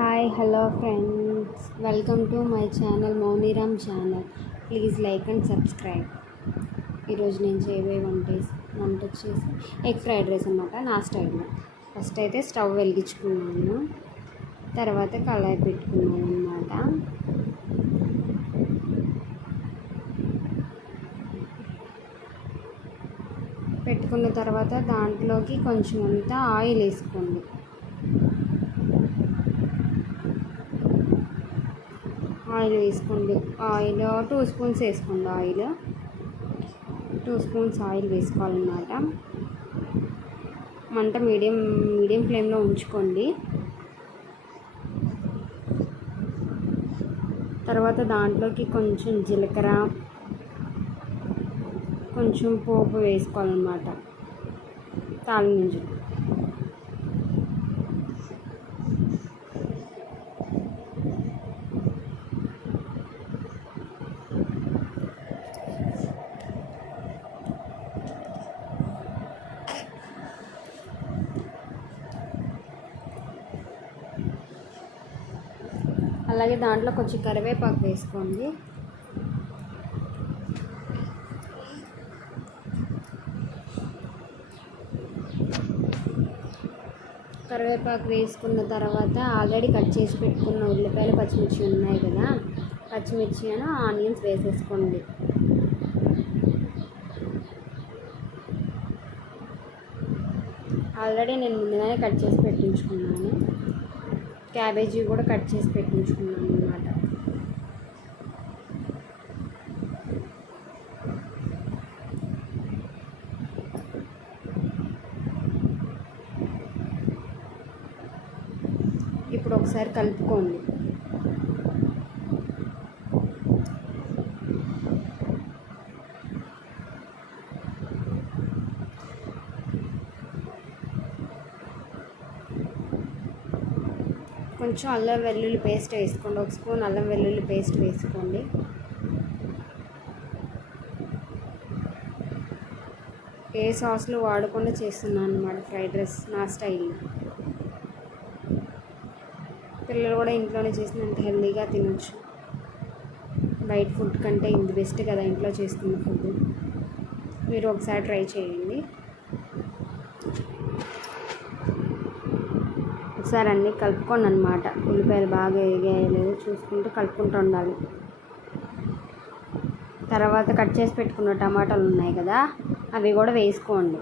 Hi hello friends, welcome to my channel Mouniram channel. Please like and subscribe. ఈరోజు నేను చేయబోయే వంట వచ్చేసి ఎగ్ ఫ్రైడ్ రైస్ అన్నమాట, నా స్టైల్లో. ఫస్ట్ అయితే స్టవ్ వెలిగించుకున్నాను, తర్వాత కళాయి పెట్టుకున్నాను అన్నమాట. పెట్టుకున్న తర్వాత దాంట్లోకి కొంచెం అంతా ఆయిల్ వేసుకోండి. ఆయిల్ 2 స్పూన్స్ వేసుకోండి. ఆయిల్ 2 స్పూన్స్ ఆయిల్ వేసుకోవాలన్నమాట. మంట మీడియం ఫ్లేమ్లో ఉంచుకోండి. తర్వాత దాంట్లోకి కొంచెం జీలకర్ర, కొంచెం పోపు వేసుకోవాలన్నమాట, తాలింపు. అలాగే దాంట్లో కొంచెం కరివేపాకు వేసుకోండి. కరివేపాకు వేసుకున్న తర్వాత ఆల్రెడీ కట్ చేసి పెట్టుకున్న ఉల్లిపాయలు, పచ్చిమిర్చి ఉన్నాయి కదా, పచ్చిమిర్చి ఆనియన్స్ వేసేసుకోండి. ఆల్రెడీ నేను ముందుగానే కట్ చేసి పెట్టించుకున్నాను. క్యాబేజీ కూడా కట్ చేసి పెట్టించుకున్నాను అన్నమాట. ఇప్పుడు ఒకసారి కలుపుకోండి. కొంచెం అల్లం వెల్లుల్లి పేస్ట్ వేసుకోండి. 1 స్పూన్ అల్లం వెల్లుల్లి పేస్ట్ వేసుకోండి. ఏ సాస్లు వాడకుండా చేస్తున్నాను అన్నమాట ఫ్రైడ్ రైస్, నా స్టైల్లో. పిల్లలు కూడా ఇంట్లోనే చేసినంత హెల్తీగా తినొచ్చు. బయట ఫుడ్ కంటే ఇది బెస్ట్ కదా, ఇంట్లో చేసుకున్న ఫుడ్. మీరు ఒకసారి ట్రై చేయండి. ఒకసారి అన్నీ కలుపుకోండి అన్నమాట. ఉల్లిపాయలు బాగా వేగలేదు చూసుకుంటూ కలుపుకుంటూ ఉండాలి. తర్వాత కట్ చేసి పెట్టుకున్న టమాటాలు ఉన్నాయి కదా, అవి కూడా వేసుకోండి.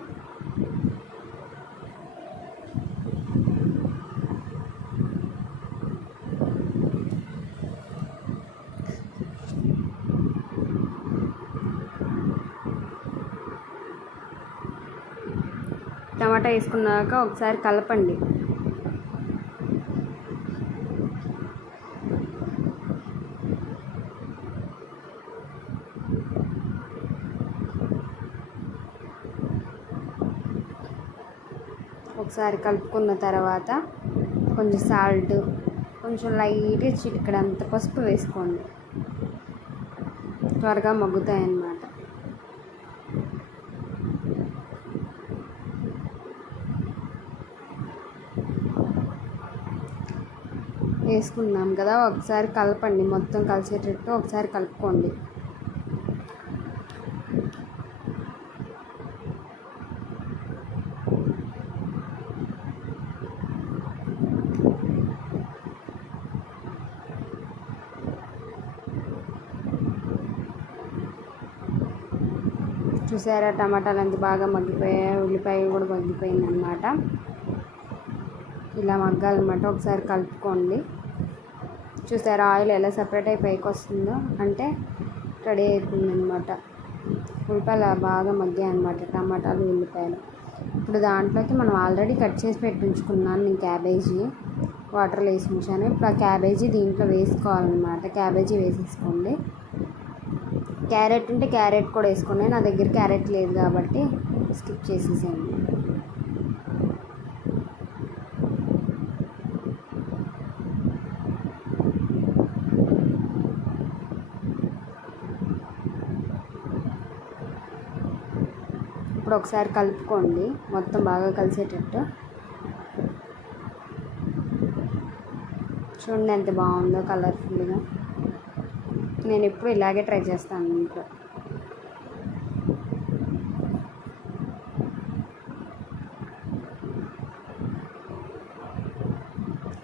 టమాటా వేసుకున్నాక ఒకసారి కలపండి. ఒకసారి కలుపుకున్న తర్వాత కొంచెం సాల్ట్, కొంచెం లైట్గా చిటికెడంత పసుపు వేసుకోండి. త్వరగా మగ్గుతాయి అన్నమాట. వేసుకున్నాం కదా, ఒకసారి కలపండి. మొత్తం కలిసేటట్టు ఒకసారి కలుపుకోండి. చూసారా, టమాటాలు అంత బాగా మగ్గిపోయాయి, ఉల్లిపాయ కూడా మగ్గిపోయింది అన్నమాట. ఇలా మగ్గాలన్నమాట. ఒకసారి కలుపుకోండి. చూసారా, ఆయిల్ ఎలా సపరేట్ అయి పైకి వస్తుందో, అంటే రెడీ అయిపోయింది అన్నమాట. ఉల్లిపాయలు బాగా మగ్గాయి అన్నమాట, టమాటాలు, ఉల్లిపాయలు. ఇప్పుడు దాంట్లోకి మనం ఆల్రెడీ కట్ చేసి పెట్టించుకున్నాను నేను క్యాబేజీ, వాటర్లో వేసి ఉంచాను. ఇప్పుడు ఆ క్యాబేజీ దీంట్లో వేసుకోవాలన్నమాట. క్యాబేజీ వేసేసుకోండి. క్యారెట్ ఉంటే క్యారెట్ కూడా వేసుకోండి. నా దగ్గర క్యారెట్ లేదు కాబట్టి స్కిప్ చేసేసేయండి. ఇప్పుడు ఒకసారి కలుపుకోండి, మొత్తం బాగా కలిసేటట్టు. చూడండి ఎంత బాగుందో కలర్ఫుల్గా. నేను ఎప్పుడు ఇలాగే ట్రై చేస్తాను ఇంట్లో.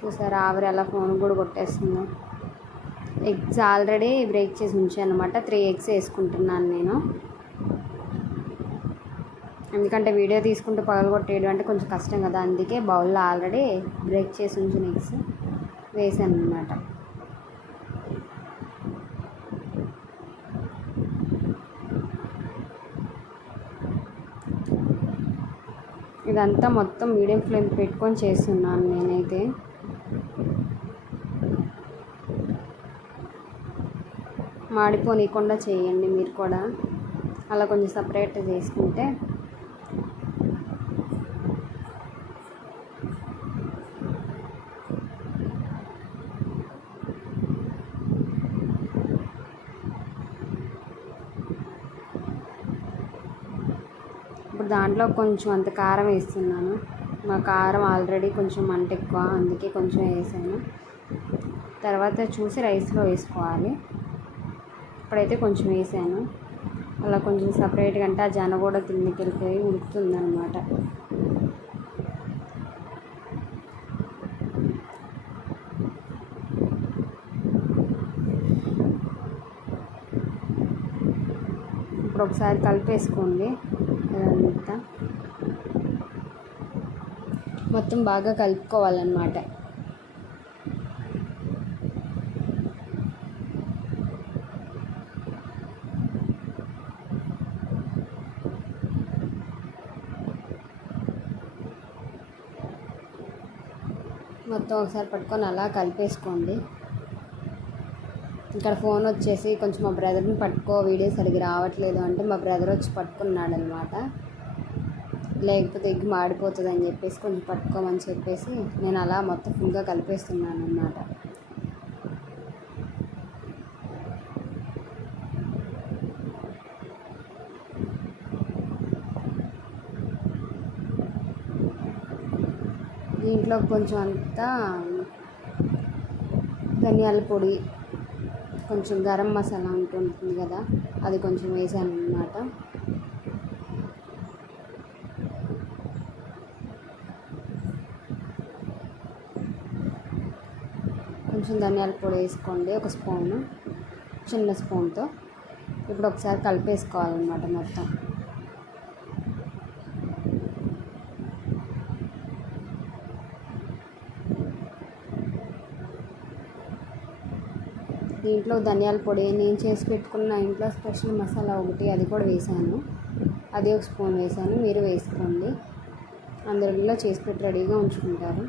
చూసారా ఆవిరి అలా ఫోన్ కూడా కొట్టేస్తుందో. ఎగ్స్ ఆల్రెడీ బ్రేక్ చేసి ఉంచాను అనమాట. 3 ఎగ్స్ వేసుకుంటున్నాను నేను, ఎందుకంటే వీడియో తీసుకుంటూ పగలగొట్టేయడం అంటే కొంచెం కష్టం కదా. అందుకే బౌల్లో ఆల్రెడీ బ్రేక్ చేసి ఉంచిన ఎగ్స్ వేసాను అనమాట. ఇదంతా మొత్తం మీడియం ఫ్లేమ్ పెట్టుకొని చేస్తున్నాను నేనైతే. మాడిపోనీయకుండా చేయండి మీరు కూడా, అలా కొంచెం సపరేట్ చేసుకుంటే. ఇప్పుడు దాంట్లో కొంచెం అంత కారం వేస్తున్నాను. మా కారం ఆల్రెడీ కొంచెం మంట ఎక్కువ, అందుకే కొంచెం వేసాను. తర్వాత చూసి రైస్లో వేసుకోవాలి. ఇప్పుడైతే కొంచెం వేసాను. అలా కొంచెం సపరేట్గా, అంటే ఆ జన కూడా కిందకి వెళ్ళిపోయి ఉడుకుతుంది అనమాట. ఇప్పుడు ఒకసారి కలిపేసుకోండి. ఇదంతా మొత్తం బాగా కలుపుకోవాలన్నమాట. మొత్తం ఒకసారి పట్టుకొని అలా కలిపేసుకోండి. ఇక్కడ ఫోన్ వచ్చేసి కొంచెం మా బ్రదర్ని పట్టుకో, వీడియో సరిగ్గా రావట్లేదు అంటే మా బ్రదర్ వచ్చి పట్టుకున్నాడు అనమాట. లేకపోతే ఎగ్ మాడిపోతుంది అని చెప్పేసి కొంచెం పట్టుకోమని చెప్పేసి నేను అలా మొత్తం ఫుల్గా కలిపేస్తున్నాను అన్నమాట. దీంట్లో కొంచెం అంతా ధనియాల పొడి, కొంచెం గరం మసాలా ఉంటుంది కదా, అది కొంచెం వేసాను అన్నమాట. కొంచెం ధనియాల పొడి వేసుకోండి, ఒక స్పూను, చిన్న స్పూన్తో. ఇప్పుడు ఒకసారి కలిపేసుకోవాలన్నమాట మొత్తం. దీంట్లో ధనియాల పొడి నేను చేసి పెట్టుకున్న ఇంట్లో స్పెషల్ మసాలా ఒకటి, అది కూడా వేసాను. అది ఒక స్పూన్ వేసాను, మీరు వేసుకోండి. అందరిలో చేసి పెట్టి రెడీగా ఉంచుకుంటారు.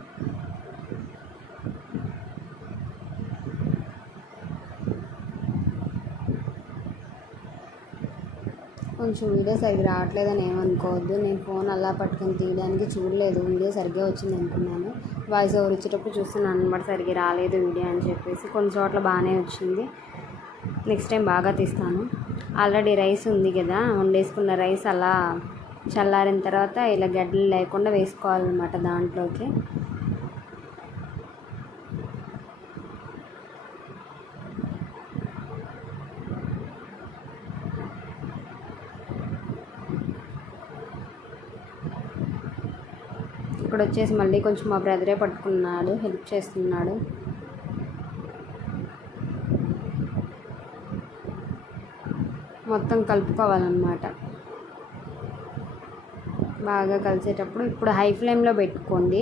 కొంచెం వీడియో సరిగ్గా రావట్లేదని ఏమనుకోవద్దు. నేను ఫోన్ అలా పట్టుకొని తీయడానికి చూడలేదు, వీడియో సరిగ్గా వచ్చింది అనుకున్నాను. వాయిస్ ఓవర్ ఇచ్చేటప్పుడు చూస్తున్నాను అనమాట, సరిగ్గా రాలేదు వీడియో అని చెప్పేసి. కొన్ని చోట్ల బాగానే వచ్చింది. నెక్స్ట్ టైం బాగా తీస్తాను. ఆల్రెడీ రైస్ ఉంది కదా, వండేసుకున్న రైస్ అలా చల్లారిన తర్వాత ఇలా గడ్డలు లేకుండా వేసుకోవాలన్నమాట దాంట్లోకి. ఇక్కడ వచ్చేసి మళ్ళీ కొంచెం మా బ్రదరే పట్టుకున్నాడు, హెల్ప్ చేస్తున్నాడు. మొత్తం కలుపుకోవాలన్నమాట బాగా కలిసేటప్పుడు. ఇప్పుడు హై ఫ్లేమ్లో పెట్టుకోండి,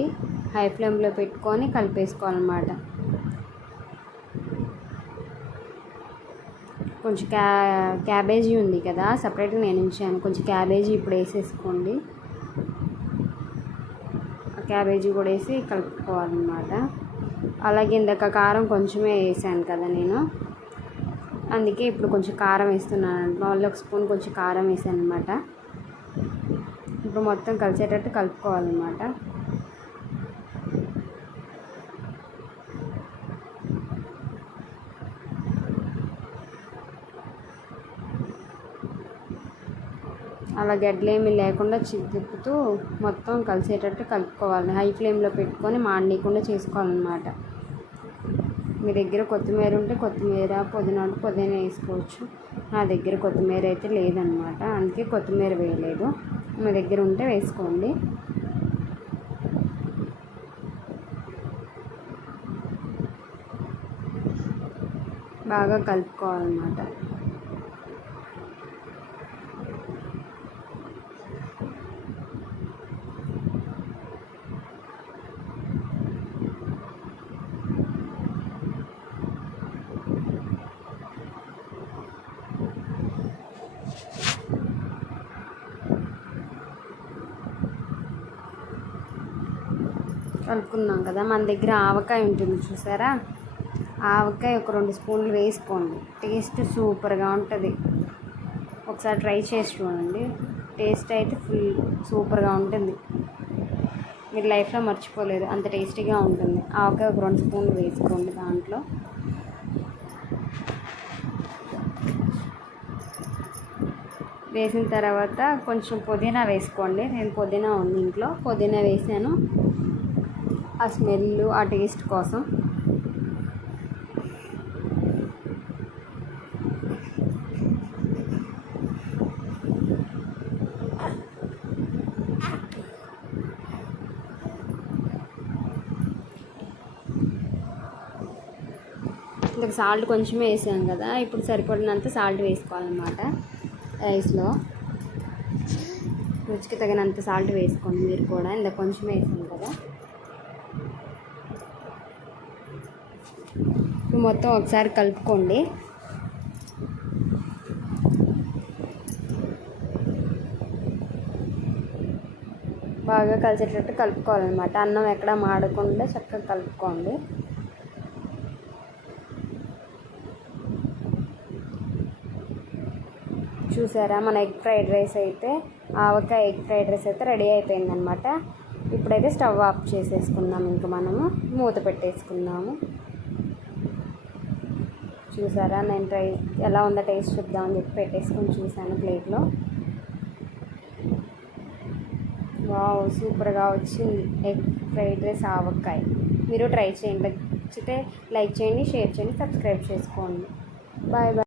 హై ఫ్లేమ్లో పెట్టుకొని కలిపేసుకోవాలన్నమాట. కొంచెం క్యాబేజీ ఉంది కదా, సపరేట్గా నేను ఉంచాను. కొంచెం క్యాబేజీ ఇప్పుడు వేసేసుకోండి. క్యాబేజీ కూడా వేసి కలుపుకోవాలన్నమాట. అలాగే ఇందాక కారం కొంచెమే వేసాను కదా నేను, అందుకే ఇప్పుడు కొంచెం కారం వేస్తున్నాను. మళ్ళీ ఒక స్పూన్ కొంచెం కారం వేసాను అనమాట. ఇప్పుడు మొత్తం కలిసేటట్టు కలుపుకోవాలన్నమాట. అలా గడ్డలేమి లేకుండా తిప్పుతూ మొత్తం కలిసేటట్టు కలుపుకోవాలి. హై ఫ్లేమ్లో పెట్టుకొని మాడనీయకుండా చేసుకోవాలన్నమాట. మీ దగ్గర కొత్తిమీర ఉంటే కొత్తిమీర, పుదీనా ఉంటే పుదీనా వేసుకోవచ్చు. నా దగ్గర కొత్తిమీర అయితే లేదనమాట, అందుకే కొత్తిమీర వేయలేదు. మీ దగ్గర ఉంటే వేసుకోండి. బాగా కలుపుకోవాలన్నమాట. కలుపుకున్నాం కదా, మన దగ్గర ఆవకాయ ఉంటుంది చూసారా, ఆవకాయ ఒక 2 స్పూన్లు వేసుకోండి. టేస్ట్ సూపర్గా ఉంటుంది. ఒకసారి ట్రై చేసి చూడండి. టేస్ట్ అయితే ఫుల్ సూపర్గా ఉంటుంది. మీరు లైఫ్లో మర్చిపోలేదు, అంత టేస్టీగా ఉంటుంది. ఆవకాయ ఒక 2 స్పూన్లు వేసుకోండి. దాంట్లో వేసిన తర్వాత కొంచెం పుదీనా వేసుకోండి. నేను పుదీనా ఉంది ఇంట్లో, పుదీనా వేసాను ఆ స్మెల్, ఆ టేస్ట్ కోసం. ఇంకా సాల్ట్ కొంచెమే వేసాం కదా, ఇప్పుడు సరిపడినంత సాల్ట్ వేసుకోవాలన్నమాట. రైస్లో రుచికి తగినంత సాల్ట్ వేసుకోండి మీరు కూడా. ఇంత కొంచెం వేసాం కదా. ఇప్పుడు మొత్తం ఒకసారి కలుపుకోండి. బాగా కలిసేటట్టు కలుపుకోవాలన్నమాట. అన్నం ఎక్కడ మాడకుండా చక్కగా కలుపుకోండి. చూసారా, మన ఎగ్ ఫ్రైడ్ రైస్ అయితే, ఆవకాయ ఎగ్ ఫ్రైడ్ రైస్ అయితే రెడీ అయిపోయిందనమాట. ఇప్పుడైతే స్టవ్ ఆఫ్ చేసేసుకుందాం. ఇంకా మనము మూత పెట్టేసుకుందాము. చూసారా, నేను ఎలా ఉందో టేస్ట్ చూద్దామని చెప్పి పెట్టేసుకొని చూసాను ప్లేట్లో. వావ్, సూపర్గా వచ్చింది ఎగ్ ఫ్రైడ్ రైస్ ఆవకాయ. మీరు ట్రై చేయండి. నచ్చితే లైక్ చేయండి, షేర్ చేయండి, సబ్స్క్రైబ్ చేసుకోండి. Bye bye.